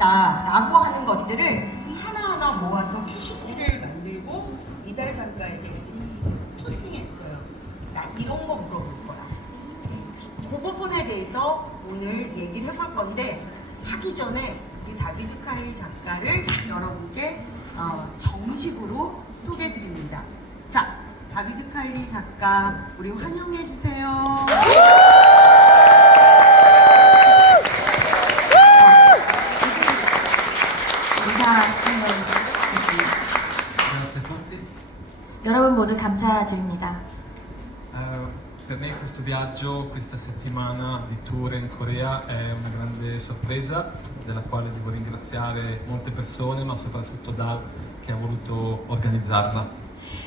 있다라고 하는 것들을 하나하나 모아서 큐시트를 만들고 이달 작가에게 토스팅했어요. 나 이런 거 물어볼 거야. 그 부분에 대해서 오늘 얘기를 해볼 건데 하기 전에 우리 다비드 칼리 작가를 여러분께 어, 정식으로 소개드립니다. 자, 다비드 칼리 작가 우리 환영해 주세요. Grazie a tutti. 여러분 모두 감사드립니다. Eh, per me questo viaggio, questa settimana di tour in Corea è una grande sorpresa della quale devo ringraziare molte persone, ma soprattutto Dal che ha voluto organizzarla.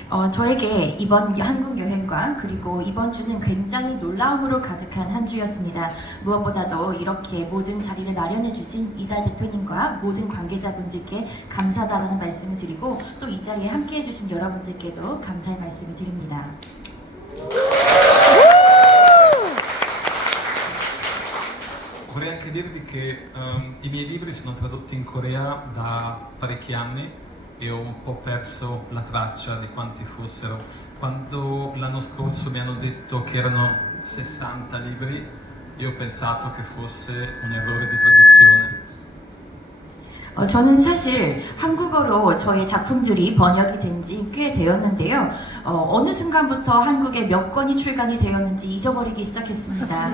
어, 저에게 이번 한국 여행과 그리고 이번 주는 굉장히 놀라움으로 가득한 한 주였습니다. 무엇보다도 이렇게 모든 자리를 마련해 주신 이달 대표님과 모든 관계자분들께 감사하다라는 말씀을 드리고 또 이 자리에 함께 해주신 여러분들께도 감사의 말씀을 드립니다. Vorrei anche dirvi che ehm, i miei libri sono tradotti in Corea da parecchi anni e ho un po' perso la traccia di quanti fossero. Quando l'anno scorso mi hanno detto che erano 60 libri, io ho pensato che fosse un errore di traduzione. 어, 저는 사실 한국어로 저의 작품들이 번역이 된 지 꽤 되었는데요. 어, 느 순간부터 한국에 몇 권이 출간이 되었는지 잊어버리기 시작했습니다.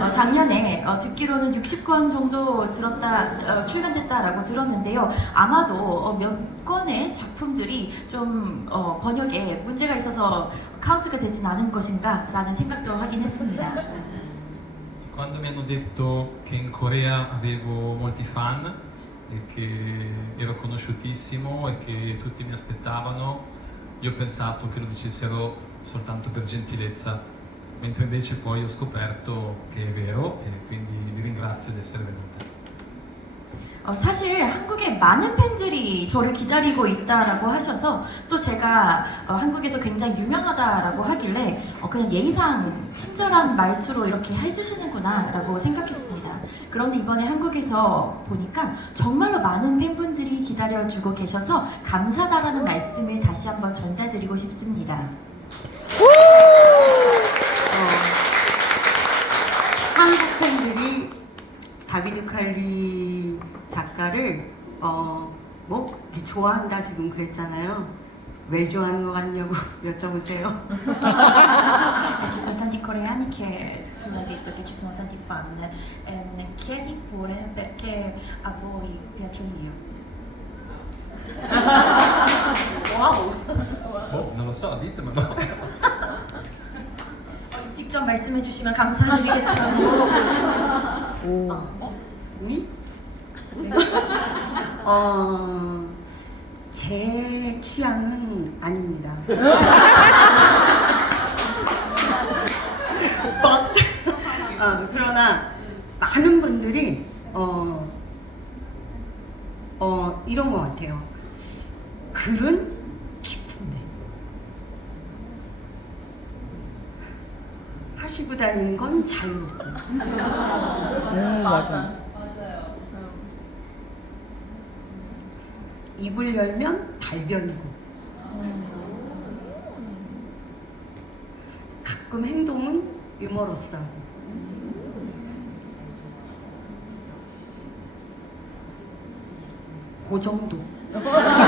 어, 작년에 어, 듣기로는 60권 정도 들었다, 어, 출간됐다라고 들었는데요. 아마도 어, 몇 권의 작품들이 좀 어, 번역에 문제가 있어서 카운트가 되진 않은 것인가 라는 생각도 하긴 했습니다. Quando mi hanno detto che in Corea avevo molti fan e che ero conosciutissimo e che tutti mi aspettavano, io ho pensato che lo dicessero soltanto per gentilezza, mentre invece poi ho scoperto che è vero e quindi vi ringrazio di essere venuta. 어, 사실 한국에 많은 팬들이 저를 기다리고 있다라고 하셔서 또 제가 어, 한국에서 굉장히 유명하다라고 하길래 어, 그냥 예의상 친절한 말투로 이렇게 해주시는구나라고 생각했습니다. 그런데 이번에 한국에서 보니까 정말로 많은 팬분들이 기다려주고 계셔서 감사하다라는 말씀을 다시 한번 전달드리고 싶습니다. 어, 한국 팬들이 다비드 칼리 작가를 어, 뭐 좋아한다 지금 그랬잖아요. 왜 좋아하는 것 같냐고 여쭤보세요. Ci sono tanti coreani che tu hai detto che ci sono tanti fan. Ehm, chiedi pure perché a voi piaccio io. 와우. Boh, non lo so, ditemelo. 어, 직접 말씀해 주시면 감사드리겠다고. 미? 어, 제 취향은 아닙니다. But, 어, 그러나 많은 분들이 어, 어, 이런 것 같아요. 글은 깊은데. 하시고 다니는 건 자유롭고. 음, 맞아. 입을 열면 달변이고. 가끔 행동은 유머러스하고 그 정도